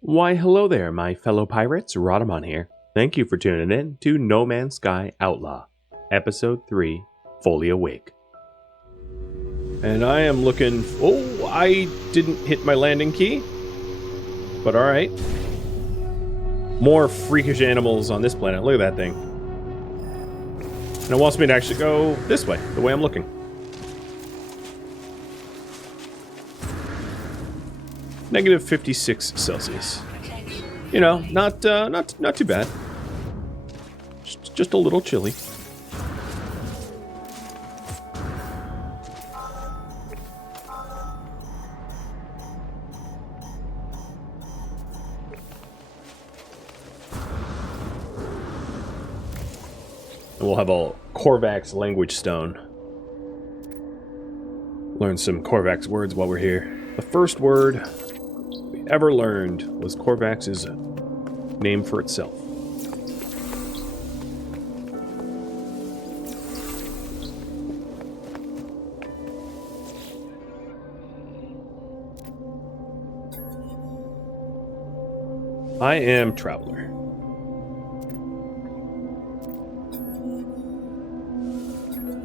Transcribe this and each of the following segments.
Why, hello there, my fellow pirates. Rhadamant here. Thank you for tuning in to No Man's Sky Outlaw, Episode 3, Fully Awake. And I am looking... Oh, I didn't hit my landing key. But alright. More freakish animals on this planet. Look at that thing. And it wants me to actually go this way, the way I'm looking. Negative 56 Celsius. You know, not too bad. Just a little chilly. And we'll have a Korvax language stone. Learn some Korvax words while we're here. The first word we ever learned was Korvax's name for itself. I am Traveler.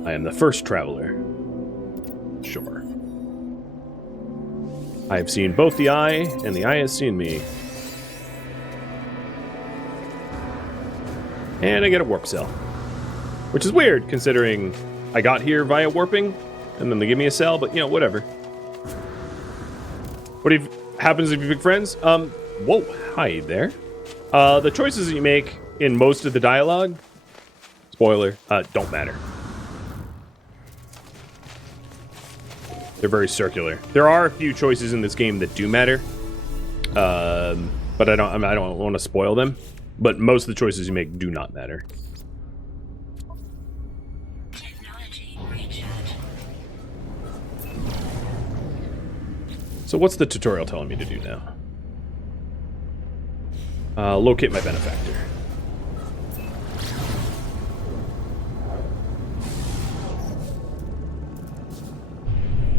I am the first Traveler. Sure. I have seen both the eye, and the eye has seen me. And I get a warp cell. Which is weird, considering I got here via warping, and then they give me a cell, but, you know, whatever. What happens if you pick friends? Whoa, hi there. The choices that you make in most of the dialogue, spoiler, don't matter. They're very circular. There are a few choices in this game that do matter, but I don't want to spoil them. But most of the choices you make do not matter. So what's the tutorial telling me to do now? Locate my benefactor.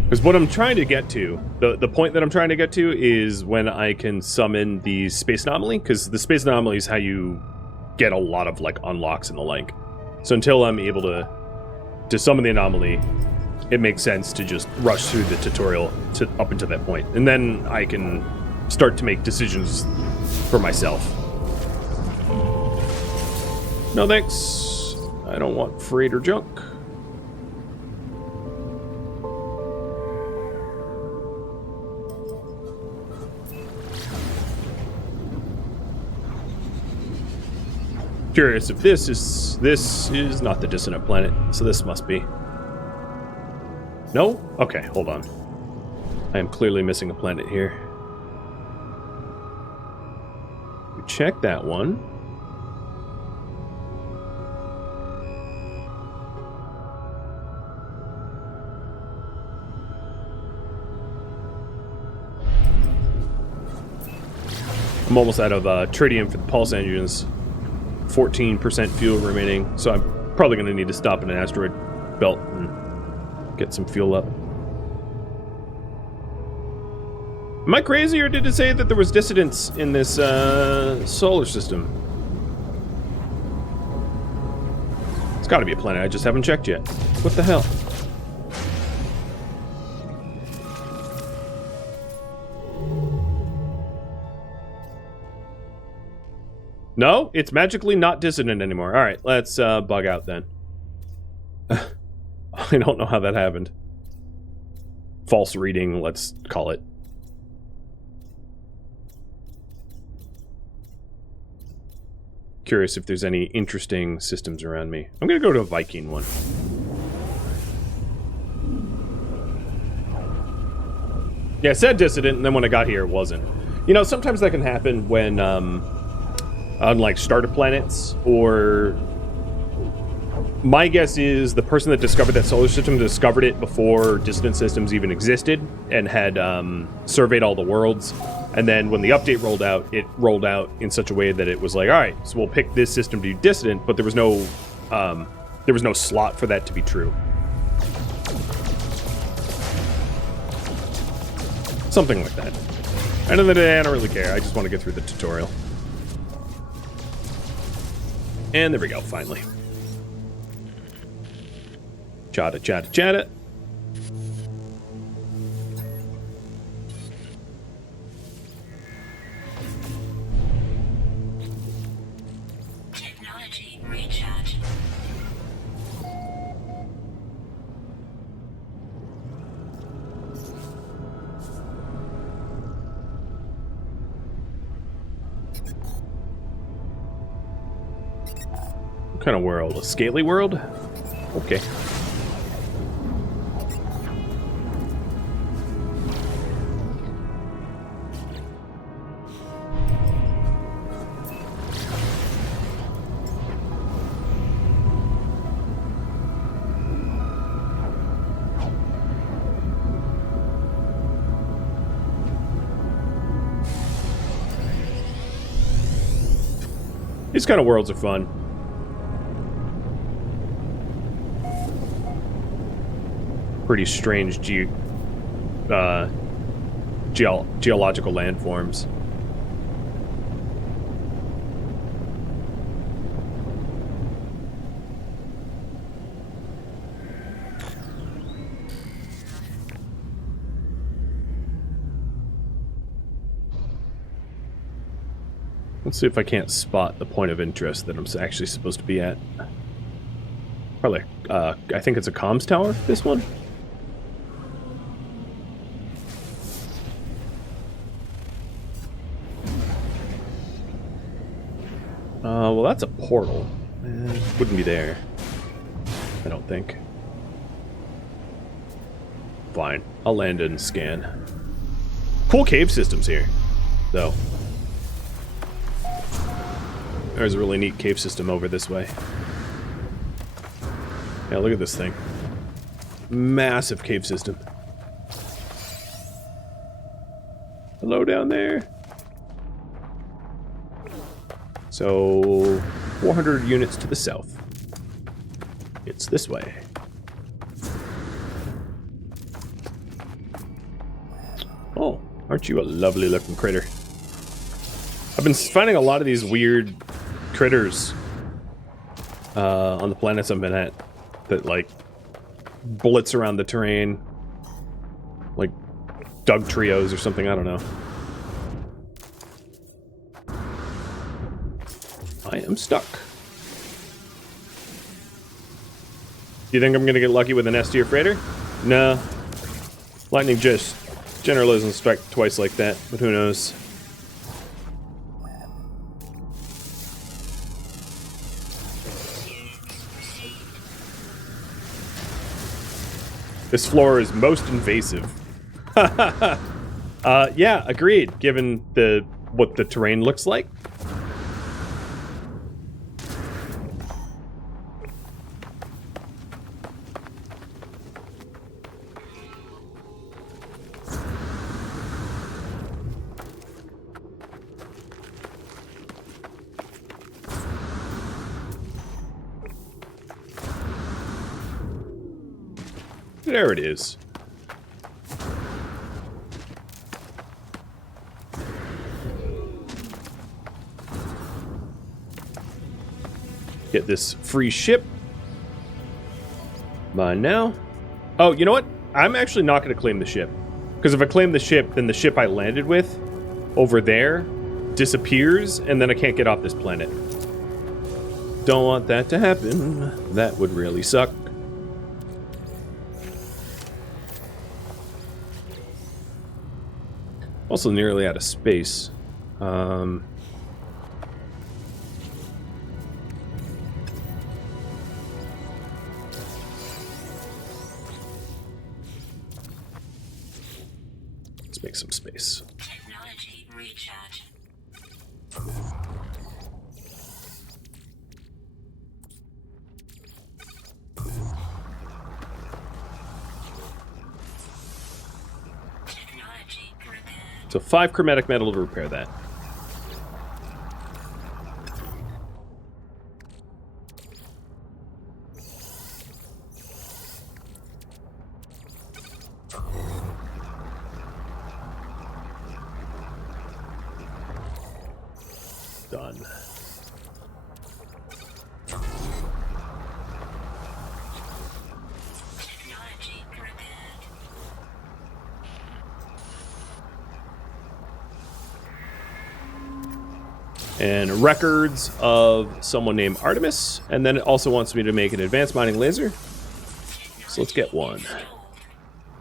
Because what I'm trying to get to, the point that I'm trying to get to is when I can summon the space anomaly, because the space anomaly is how you get a lot of like unlocks and the like. So until I'm able to summon the anomaly, it makes sense to just rush through the tutorial up until that point. And then I can start to make decisions for myself. No thanks. I don't want freight or junk. Curious if this is not the dissonant planet, so this must be. No? Okay, hold on. I am clearly missing a planet here. We check that one. I'm almost out of tritium for the pulse engines. 14% fuel remaining, so I'm probably going to need to stop in an asteroid belt and get some fuel up. Am I crazy, or did it say that there was dissidence in this solar system? It's got to be a planet, I just haven't checked yet. What the hell? No, it's magically not dissonant anymore. Alright, let's bug out then. I don't know how that happened. False reading, let's call it. Curious if there's any interesting systems around me. I'm gonna go to a Viking one. Yeah, it said dissident, and then when I got here, it wasn't. You know, sometimes that can happen when, on like starter planets, or my guess is the person that discovered that solar system discovered it before distant systems even existed and had surveyed all the worlds, and then when the update rolled out, it rolled out in such a way that it was like, all right, so we'll pick this system to do distant, but there was no slot for that to be true. Something like that. End of the day, I don't really care. I just want to get through the tutorial. And there we go, finally. Chatta, chatta, chatta. Technology recharge. What kind of world? A scaly world? Okay. These kind of worlds are fun. Pretty strange geological landforms. Let's see if I can't spot the point of interest that I'm actually supposed to be at. Probably, I think it's a comms tower, this one? Well, that's a portal. Wouldn't be there. I don't think. Fine. I'll land and scan. Cool cave systems here, though. There's a really neat cave system over this way. Yeah, look at this thing. Massive cave system. Hello down there. So, 400 units to the south. It's this way. Oh, aren't you a lovely looking critter? I've been finding a lot of these weird critters on the planets I've been at that, like, blitz around the terrain. Like, dug trios or something, I don't know. I am stuck. Do you think I'm gonna get lucky with an S-tier freighter? No. Lightning just generally doesn't strike twice like that, but who knows. This floor is most invasive. Yeah, agreed, given what the terrain looks like. There it is. Get this free ship. Mine now. Oh, you know what? I'm actually not going to claim the ship. Because if I claim the ship, then the ship I landed with over there disappears, and then I can't get off this planet. Don't want that to happen. That would really suck. Also nearly out of space. Let's make some space. Technology recharge. So 5 chromatic metal to repair that. done. Technology repaired. And records of someone named Artemis. And then it also wants me to make an advanced mining laser. So let's get one.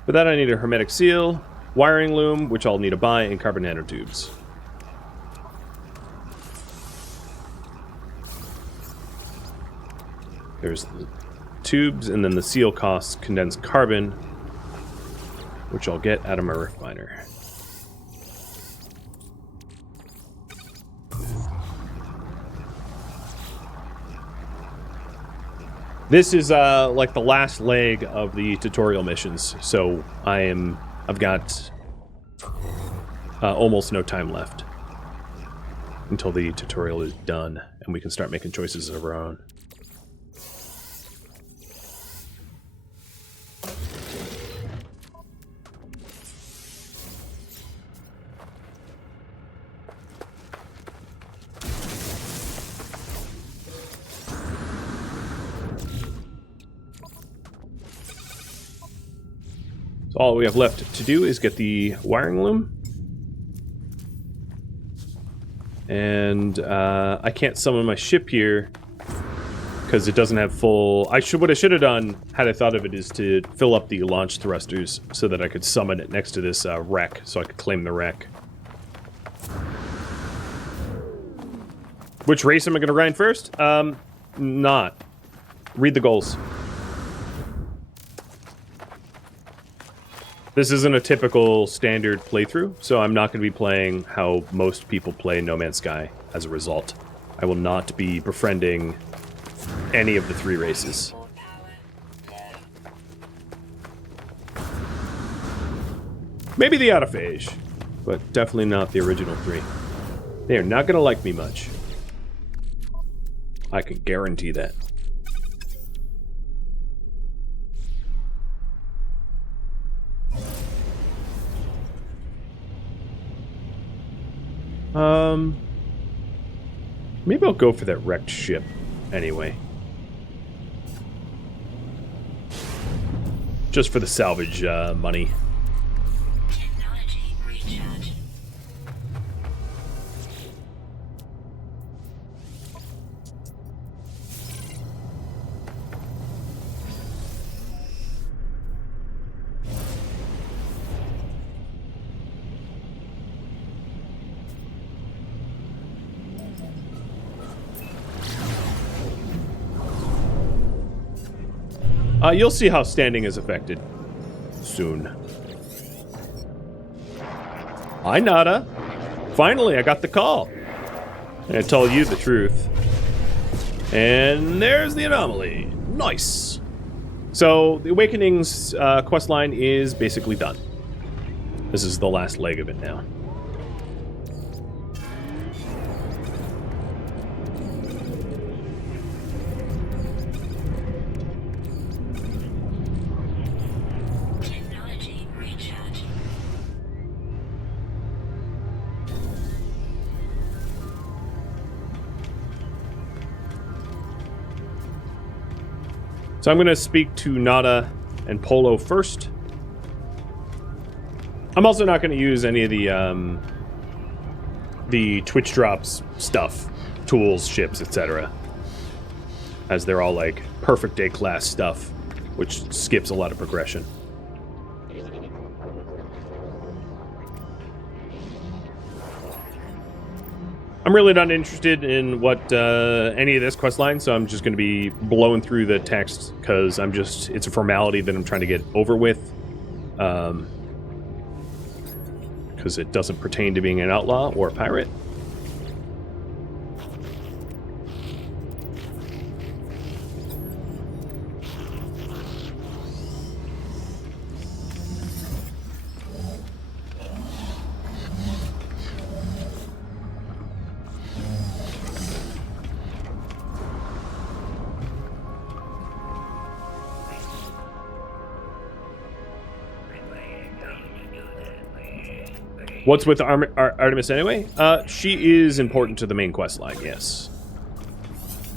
For that I need a hermetic seal, wiring loom, which I'll need to buy, and carbon nanotubes. There's the tubes, and then the seal costs condensed carbon, which I'll get out of my refiner. This is like the last leg of the tutorial missions, so I've got almost no time left until the tutorial is done and we can start making choices of our own. So all we have left to do is get the wiring loom. And I can't summon my ship here because it doesn't have full... What I should have done, had I thought of it, is to fill up the launch thrusters so that I could summon it next to this wreck, so I could claim the wreck. Which race am I going to grind first? Not. Read the goals. This isn't a typical standard playthrough, so I'm not going to be playing how most people play No Man's Sky as a result. I will not be befriending any of the 3 races. Full power. Maybe the autophage, but definitely not the original 3. They are not going to like me much. I can guarantee that. Maybe I'll go for that wrecked ship anyway. Just for the salvage money. Technology recharge. You'll see how standing is affected soon. Hi, Nada. Finally, I got the call. And I tell you the truth. And there's the anomaly. Nice. So, the Awakenings questline is basically done. This is the last leg of it now. Technology recharge. So I'm going to speak to Nada and Polo first. I'm also not going to use any of the Twitch drops stuff, tools, ships, etc. As they're all like perfect day class stuff, which skips a lot of progression. I'm really not interested in what any of this questline, so I'm just going to be blowing through the text because it's a formality that I'm trying to get over with. Because it doesn't pertain to being an outlaw or a pirate. What's with Artemis anyway? She is important to the main quest line, yes.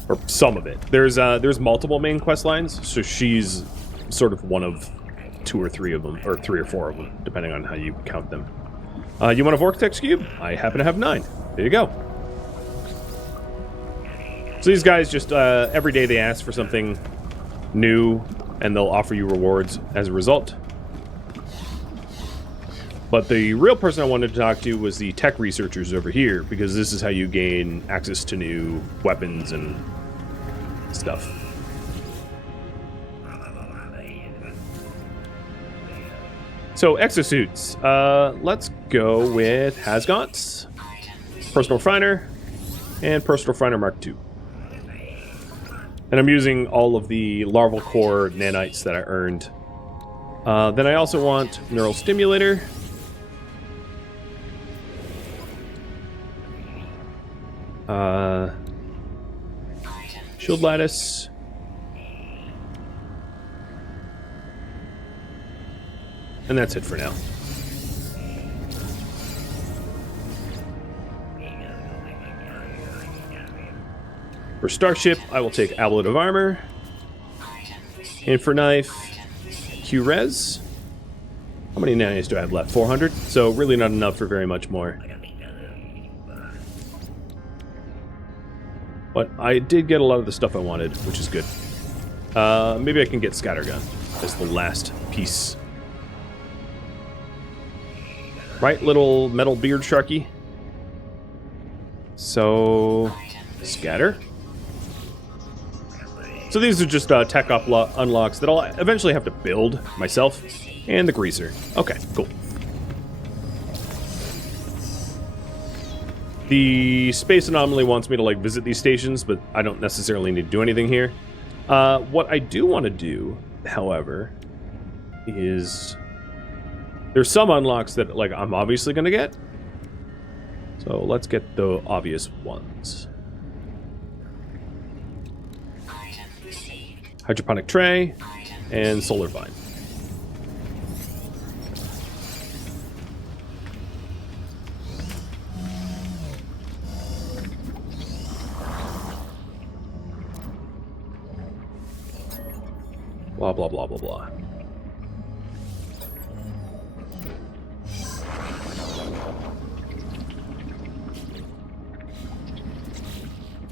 Or some of it. There's multiple main quest lines, so she's sort of one of 2 or 3 of them, or 3 or 4 of them, depending on how you count them. You want a Vortex Cube? I happen to have 9. There you go. So these guys just, every day they ask for something new, and they'll offer you rewards as a result. But the real person I wanted to talk to was the tech researchers over here, because this is how you gain access to new weapons and stuff. So, exosuits. Let's go with Hazgots, Personal Refiner, and Personal Refiner Mark II. And I'm using all of the larval core nanites that I earned. Then I also want Neural Stimulator. Shield Lattice. And that's it for now. For Starship, I will take Ablet of Armor. And for Knife, Q-Res. How many nanites do I have left? 400? So really not enough for very much more. But I did get a lot of the stuff I wanted, which is good. Maybe I can get Scattergun as the last piece. Right, little metal beard sharky? So, scatter. So these are just tech unlocks that I'll eventually have to build myself. And the greaser. Okay, cool. The space anomaly wants me to like visit these stations, but I don't necessarily need to do anything here. What I do want to do, however, is there's some unlocks that like I'm obviously going to get. So let's get the obvious ones. Hydroponic tray and solar vine. Blah, blah, blah, blah, blah.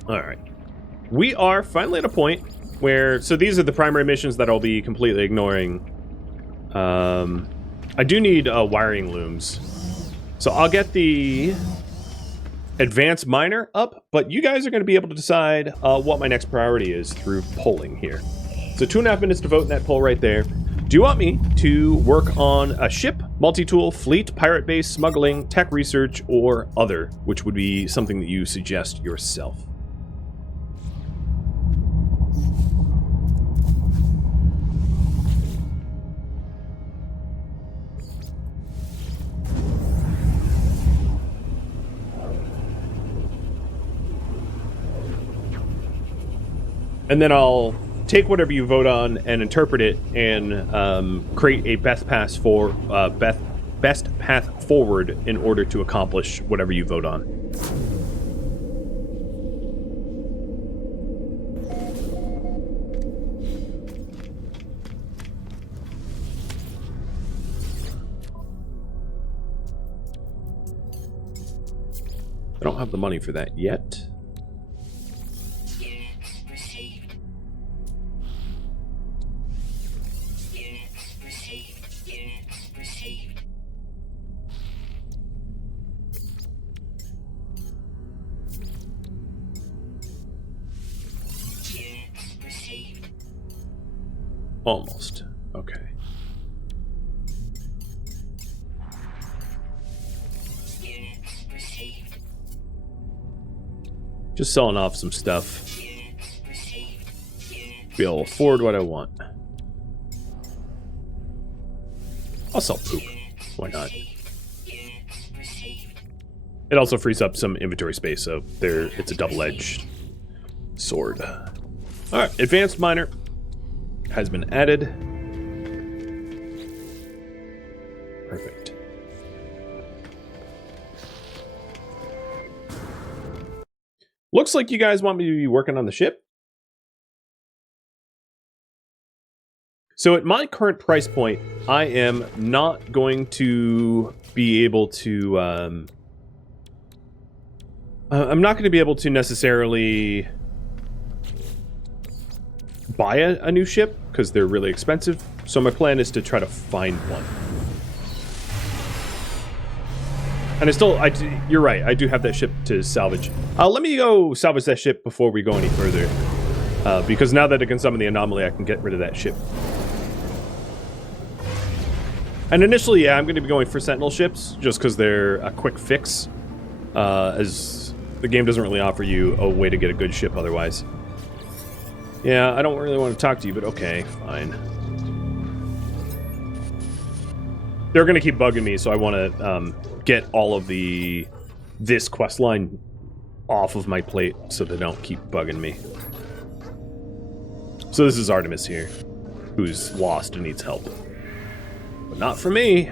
Alright. We are finally at a point where... So these are the primary missions that I'll be completely ignoring. I do need wiring looms. So I'll get the advanced miner up, but you guys are going to be able to decide what my next priority is through polling here. So 2.5 minutes to vote in that poll right there. Do you want me to work on a ship, multi-tool, fleet, pirate base, smuggling, tech research, or other, which would be something that you suggest yourself? And then I'll take whatever you vote on and interpret it and create a best path forward in order to accomplish whatever you vote on. I don't have the money for that yet. Almost. Okay. Just selling off some stuff. Be able to afford what I want. I'll sell poop. Why not? It also frees up some inventory space, so there it's a double-edged sword. Alright, advanced miner has been added. Perfect. Looks like you guys want me to be working on the ship. So at my current price point, I am not going to be able to... I'm not going to be able to necessarily buy a new ship, because they're really expensive. So my plan is to try to find one. And you're right, I do have that ship to salvage. Let me go salvage that ship before we go any further. Because now that I can summon the anomaly, I can get rid of that ship. And initially, yeah, I'm going to be going for Sentinel ships, just because they're a quick fix. As the game doesn't really offer you a way to get a good ship otherwise. Yeah, I don't really want to talk to you, but okay, fine. They're going to keep bugging me, so I want to get all of this quest line off of my plate so they don't keep bugging me. So this is Artemis here, who's lost and needs help. But not for me.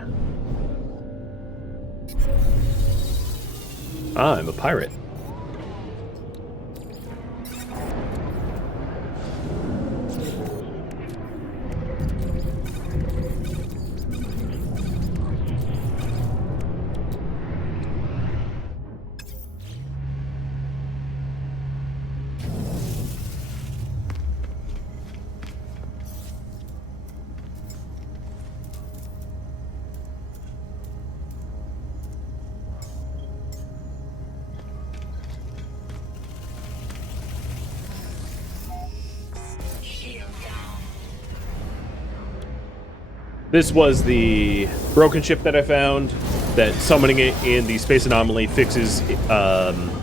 I'm a pirate. This was the broken ship that I found, that summoning it in the space anomaly fixes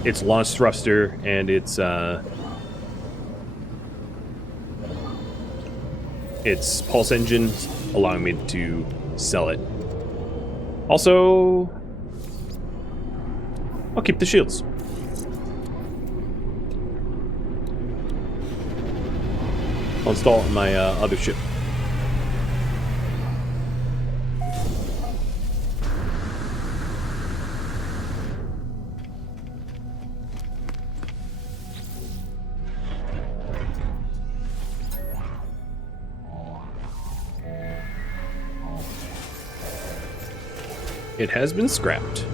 its launch thruster and its pulse engine, allowing me to sell it. Also, I'll keep the shields. I'll install it on my other ship. It has been scrapped.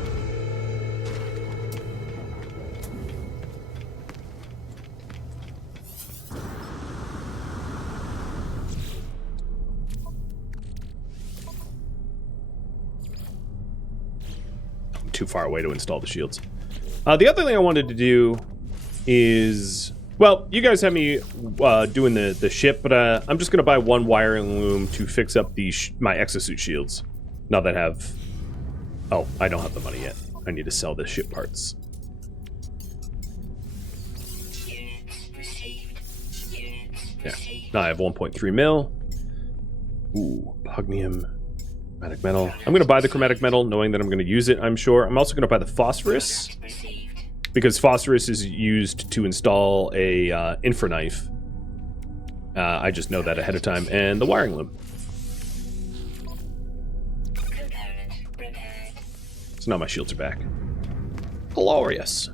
I'm too far away to install the shields. The other thing I wanted to do is... Well, you guys have me doing the ship, but I'm just going to buy one wiring loom to fix up my exosuit shields. Now that I have... Oh, I don't have the money yet. I need to sell the ship parts. Yeah. Now I have 1.3 mil. Ooh, pugnium. Chromatic metal. I'm going to buy the chromatic metal, knowing that I'm going to use it, I'm sure. I'm also going to buy the phosphorus, because phosphorus is used to install a infra knife. I just know that ahead of time. And the wiring loom. So now my shields are back. Glorious.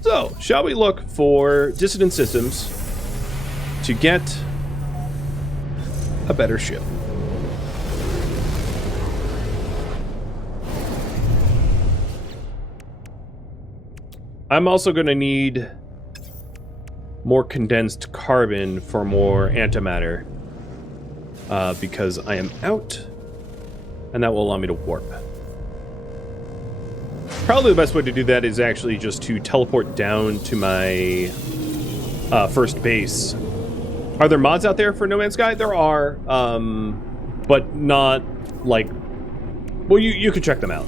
So, shall we look for dissident systems to get a better ship? I'm also going to need more condensed carbon for more antimatter, because I am out, and that will allow me to warp. Probably the best way to do that is actually just to teleport down to my first base. Are there mods out there for No Man's Sky? There are, but not like... Well, you can check them out.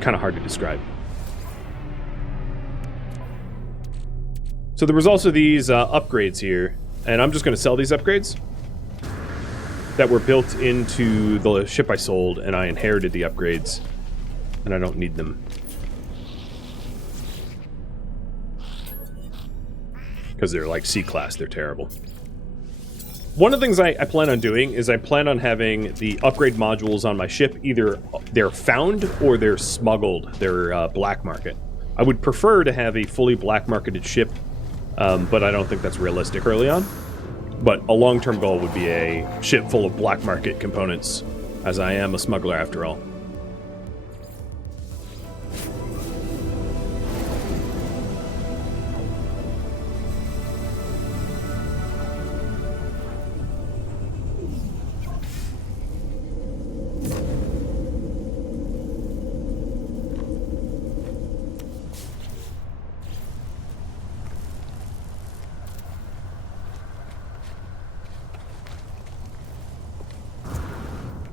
Kind of hard to describe. So there was also these upgrades here, and I'm just going to sell these upgrades that were built into the ship I sold, and I inherited the upgrades, and I don't need them. Because they're like C-class, they're terrible. One of the things I plan on doing is I plan on having the upgrade modules on my ship, either they're found or they're smuggled, they're black market. I would prefer to have a fully black marketed ship, but I don't think that's realistic early on. But a long-term goal would be a ship full of black market components, as I am a smuggler after all.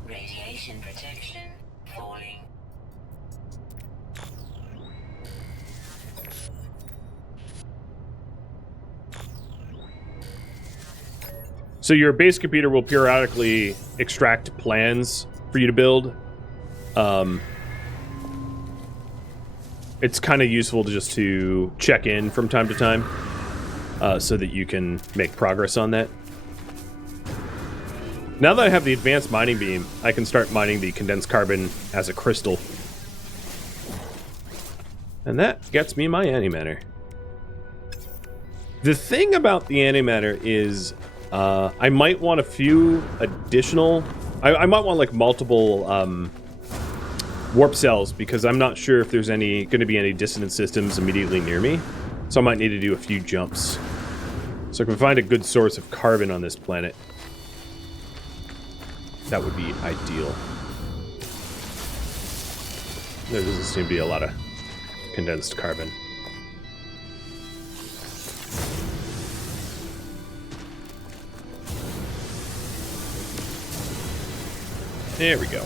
Radiation protection falling. So your base computer will periodically extract plans for you to build. It's kind of useful to check in from time to time, so that you can make progress on that. Now that I have the advanced mining beam, I can start mining the condensed carbon as a crystal. And that gets me my antimatter. The thing about the antimatter is I might want a few additional... I might want like multiple warp cells, because I'm not sure if there's going to be any dissonant systems immediately near me. So I might need to do a few jumps. So if I can find a good source of carbon on this planet, that would be ideal. There doesn't seem to be a lot of condensed carbon. There we go.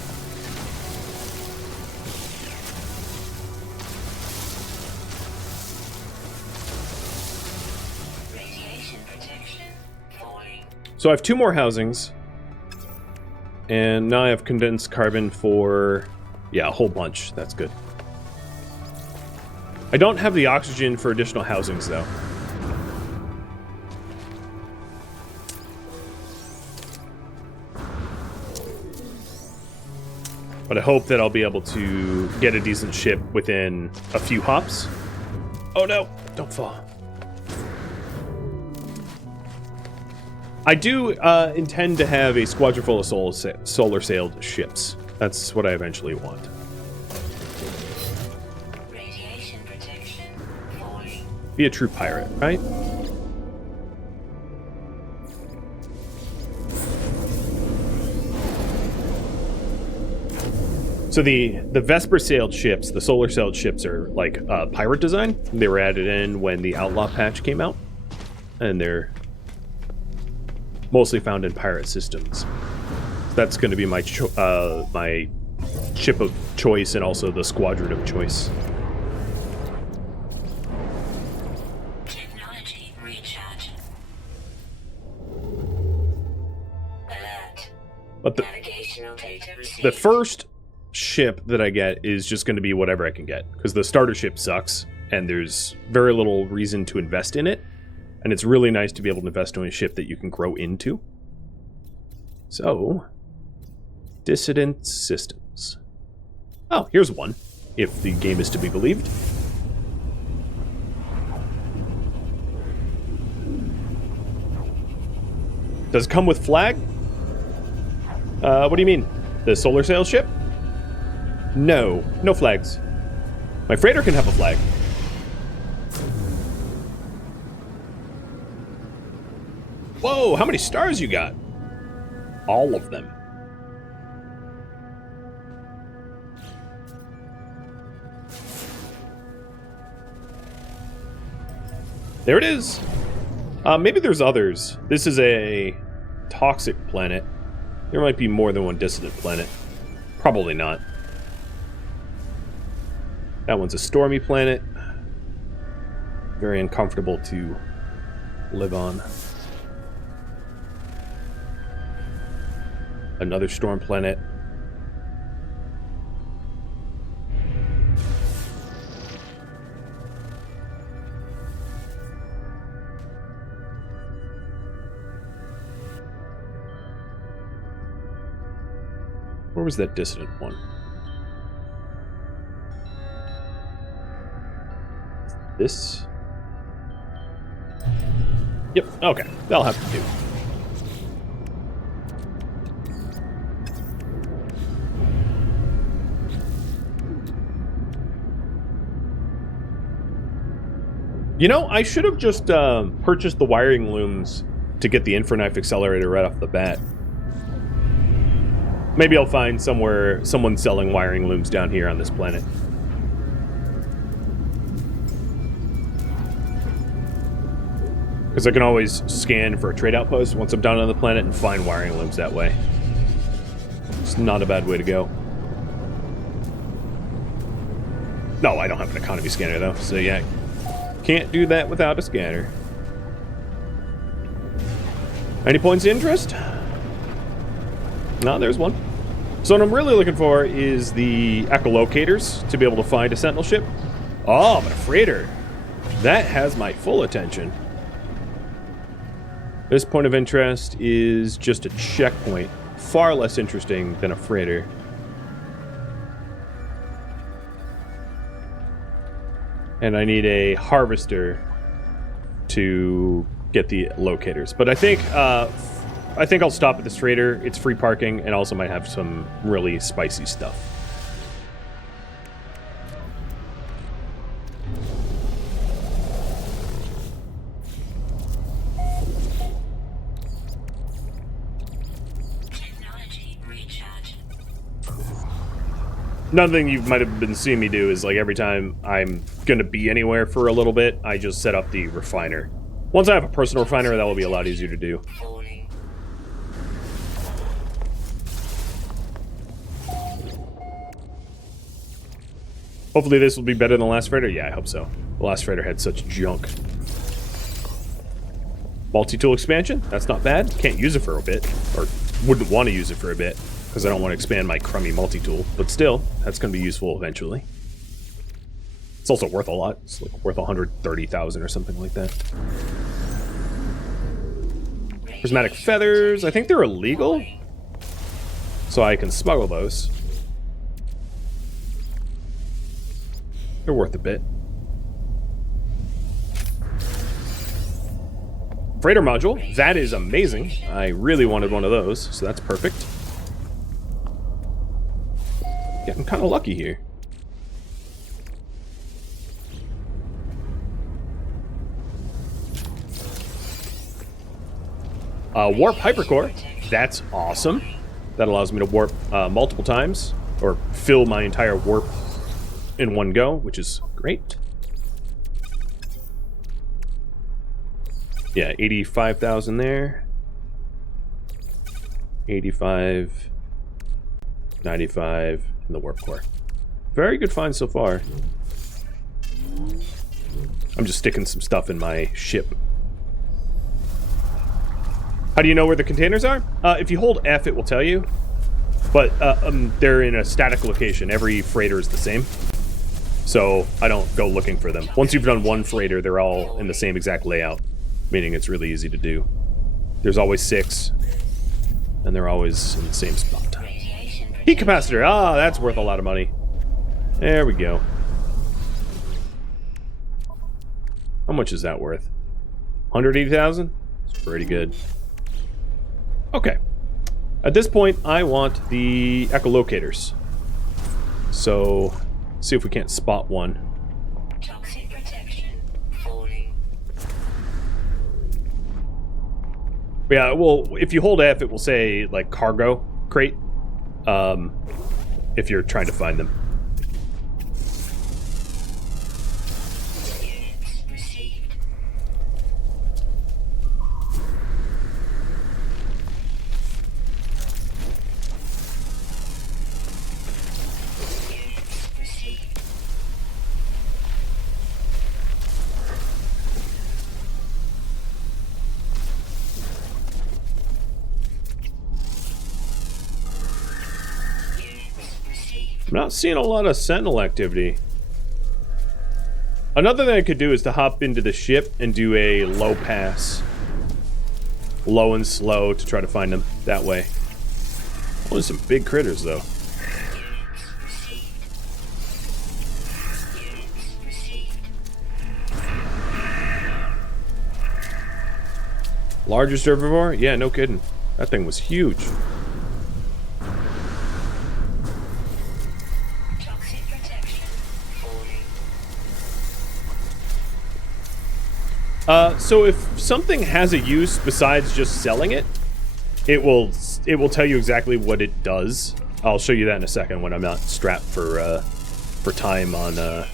Radiation protection falling. So I have 2 more housings. And now I have condensed carbon for, yeah, a whole bunch. That's good. I don't have the oxygen for additional housings, though. But I hope that I'll be able to get a decent ship within a few hops. Oh no, don't fall. I do intend to have a squadron full of solar-sailed ships. That's what I eventually want. Radiation protection falling. Be a true pirate, right? So the Vesper-sailed ships, the solar-sailed ships, are like pirate design. They were added in when the Outlaw patch came out, and they're mostly found in pirate systems. So that's going to be my my ship of choice, and also the squadron of choice. Technology recharge. Alert. But Navigational data received. the first ship that I get is just going to be whatever I can get, because the starter ship sucks, and there's very little reason to invest in it. And it's really nice to be able to invest in a ship that you can grow into. So, dissident systems. Oh, here's one, if the game is to be believed. Does it come with flag? What do you mean? The solar sail ship? No, no flags. My freighter can have a flag. Whoa, how many stars you got? All of them. There it is. Maybe there's others. This is a toxic planet. There might be more than one dissident planet. Probably not. That one's a stormy planet. Very uncomfortable to live on. Another storm planet. Where was that dissident one? This? Yep, okay. That'll have to do. You know, I should have just purchased the wiring looms to get the Infraknife accelerator right off the bat. Maybe I'll find somewhere someone selling wiring looms down here on this planet. Because I can always scan for a trade outpost once I'm down on the planet and find wiring looms that way. It's not a bad way to go. No, I don't have an economy scanner though, so yeah. Can't do that without a scanner. Any points of interest? No, there's one. So what I'm really looking for is the echolocators to be able to find a sentinel ship. Oh, but a freighter. That has my full attention. This point of interest is just a checkpoint. Far less interesting than a freighter. And I need a harvester to get the locators. But I think I'll stop at this freighter. It's free parking and also might have some really spicy stuff. Technology recharge. Another thing you might have been seeing me do is, like, every time I'm going to be anywhere for a little bit, I just set up the refiner. Once I have a personal refiner, that will be a lot easier to do. Falling. Hopefully this will be better than the last freighter. Yeah, I hope so. The last freighter had such junk. Multi-tool expansion? That's not bad. Can't use it for a bit. Or wouldn't want to use it for a bit. Because I don't want to expand my crummy multi-tool. But still, that's going to be useful eventually. It's also worth a lot. It's like worth 130,000 or something like that. Prismatic feathers. I think they're illegal. So I can smuggle those. They're worth a bit. Freighter module. That is amazing. I really wanted one of those, so that's perfect. Getting kind of lucky here. Warp hypercore. That's awesome. That allows me to warp multiple times, or fill my entire warp in one go, which is great. Yeah, 85,000 there. 85, 95 in the warp core. Very good find so far. I'm just sticking some stuff in my ship. How do you know where the containers are? If you hold F, it will tell you. But they're in a static location. Every freighter is the same. So I don't go looking for them. Once you've done one freighter, they're all in the same exact layout. Meaning it's really easy to do. There's always 6. And they're always in the same spot. Heat capacitor. Ah, that's worth a lot of money. There we go. How much is that worth? 180,000? It's pretty good. Okay. At this point, I want the echolocators. So, see if we can't spot one. Toxic protection. Falling. Yeah, well, if you hold F, it will say, like, cargo crate. If you're trying to find them. Units received. Units received. Units received. I'm not seeing a lot of sentinel activity. Another thing I could do is to hop into the ship and do a low pass. Low and slow to try to find them that way. Oh, some big critters, though. Largest herbivore? Yeah, no kidding. That thing was huge. Toxic protection falling. So if something has a use besides just selling it, it will tell you exactly what it does. I'll show you that in a second when I'm not strapped for time on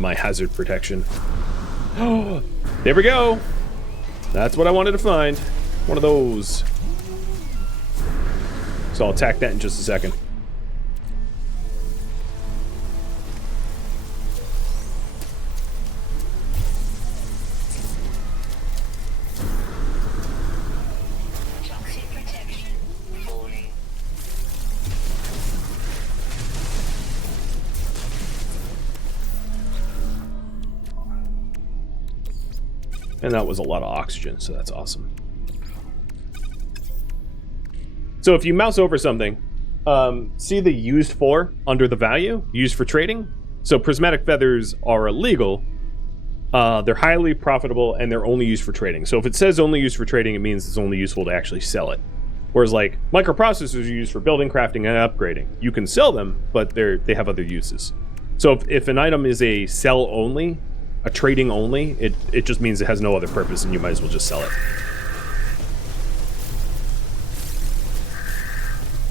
my hazard protection. Oh, there we go. That's what I wanted to find. One of those. So I'll attack that in just a second. Toxic protection falling. And that was a lot of oxygen, so that's awesome. So if you mouse over something, see the used for under the value, used for trading? So prismatic feathers are illegal. They're highly profitable, and they're only used for trading. So if it says only used for trading, it means it's only useful to actually sell it. Whereas like microprocessors are used for building, crafting, and upgrading. You can sell them, but they have other uses. So if an item is a sell only, a trading only, it just means it has no other purpose, and you might as well just sell it.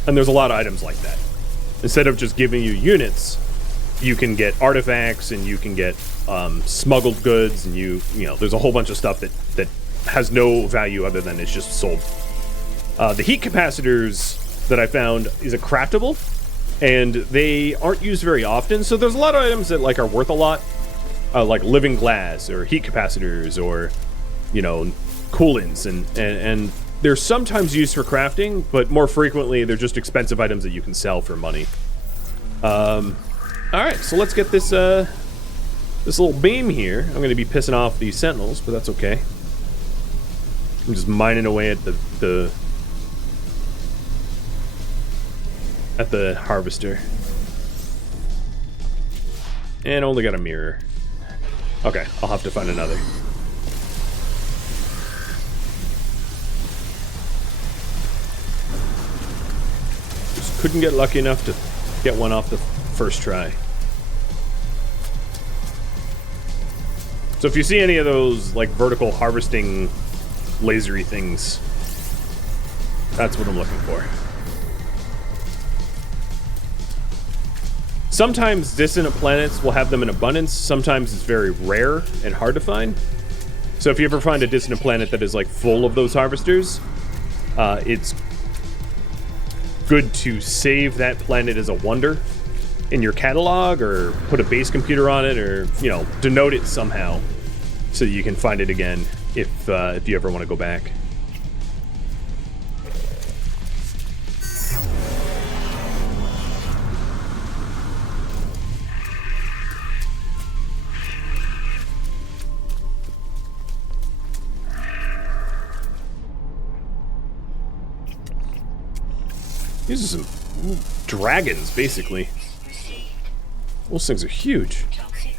And there's a lot of items like that. Instead of just giving you units, you can get artifacts, and you can get smuggled goods, and you know, there's a whole bunch of stuff that has no value other than it's just sold. The heat capacitors that I found is a craftable, and they aren't used very often. So there's a lot of items that like are worth a lot. Like living glass or heat capacitors or, you know, coolants, and they're sometimes used for crafting, but more frequently they're just expensive items that you can sell for money. All right, so let's get this this little beam here. I'm going to be pissing off these sentinels, but that's okay. I'm just mining away at the harvester, and only got a mirror. Okay, I'll have to find another. Just couldn't get lucky enough to get one off the first try. So if you see any of those, like, vertical harvesting lasery things, that's what I'm looking for. Sometimes dissonant planets will have them in abundance. Sometimes it's very rare and hard to find. So if you ever find a dissonant planet that is like full of those harvesters, it's good to save that planet as a wonder in your catalog, or put a base computer on it, or, you know, denote it somehow so that you can find it again if you ever want to go back. These are some dragons, basically. Those things are huge.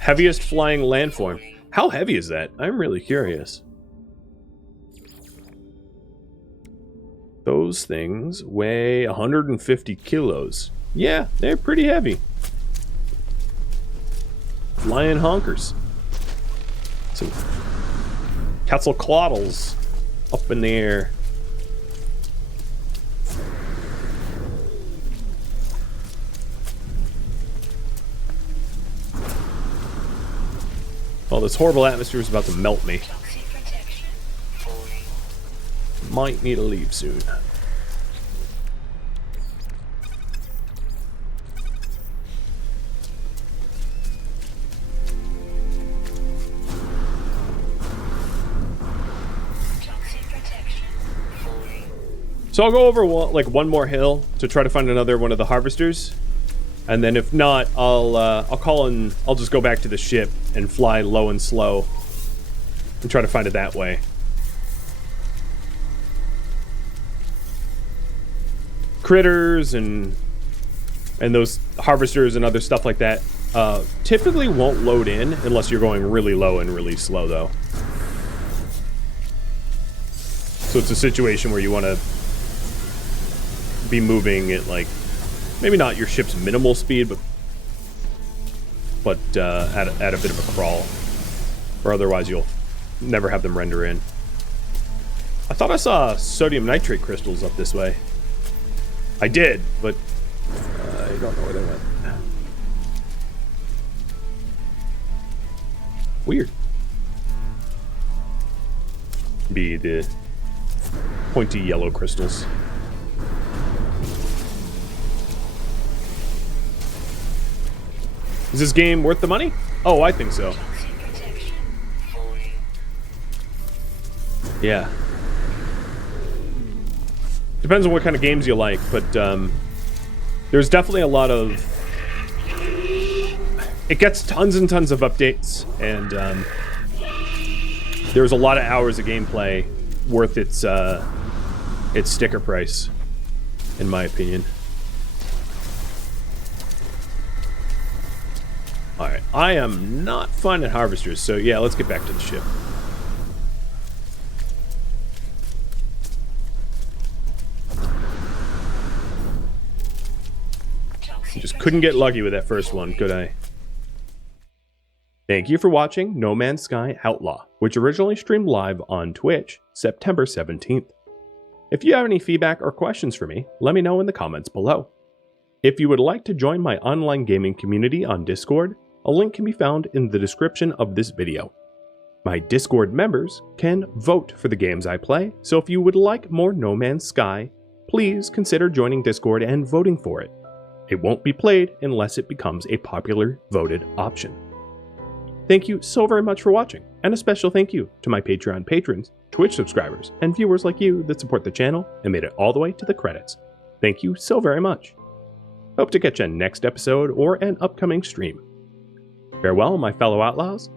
Heaviest flying landform. How heavy is that? I'm really curious. Those things weigh 150 kilos. Yeah, they're pretty heavy. Flying honkers. Some Quetzalcoatl's up in the air. Well, this horrible atmosphere is about to melt me. Might need to leave soon. So I'll go over one more hill to try to find another one of the harvesters. And then if not, I'll call in. I'll just go back to the ship and fly low and slow and try to find it that way. critters and those harvesters and other stuff like that typically won't load in unless you're going really low and really slow, though. So it's a situation where you want to be moving at, like, maybe not your ship's minimal speed, but at a bit of a crawl, or otherwise you'll never have them render in. I thought I saw sodium nitrate crystals up this way. I did, but I don't know where they went. Weird. Be the pointy yellow crystals. Is this game worth the money? Oh, I think so. Toxic protection. Falling. Yeah. Depends on what kind of games you like, but there's definitely a lot of... It gets tons and tons of updates, and there's a lot of hours of gameplay worth its sticker price, in my opinion. Alright, I am not finding harvesters, so yeah, let's get back to the ship. Just couldn't get lucky with that first one, could I? Thank you for watching No Man's Sky Outlaw, which originally streamed live on Twitch, September 17th. If you have any feedback or questions for me, let me know in the comments below. If you would like to join my online gaming community on Discord, a link can be found in the description of this video. My Discord members can vote for the games I play, so if you would like more No Man's Sky, please consider joining Discord and voting for it. It won't be played unless it becomes a popular voted option. Thank you so very much for watching, and a special thank you to my Patreon patrons, Twitch subscribers, and viewers like you that support the channel and made it all the way to the credits. Thank you so very much. Hope to catch you next episode or an upcoming stream. Farewell, my fellow outlaws,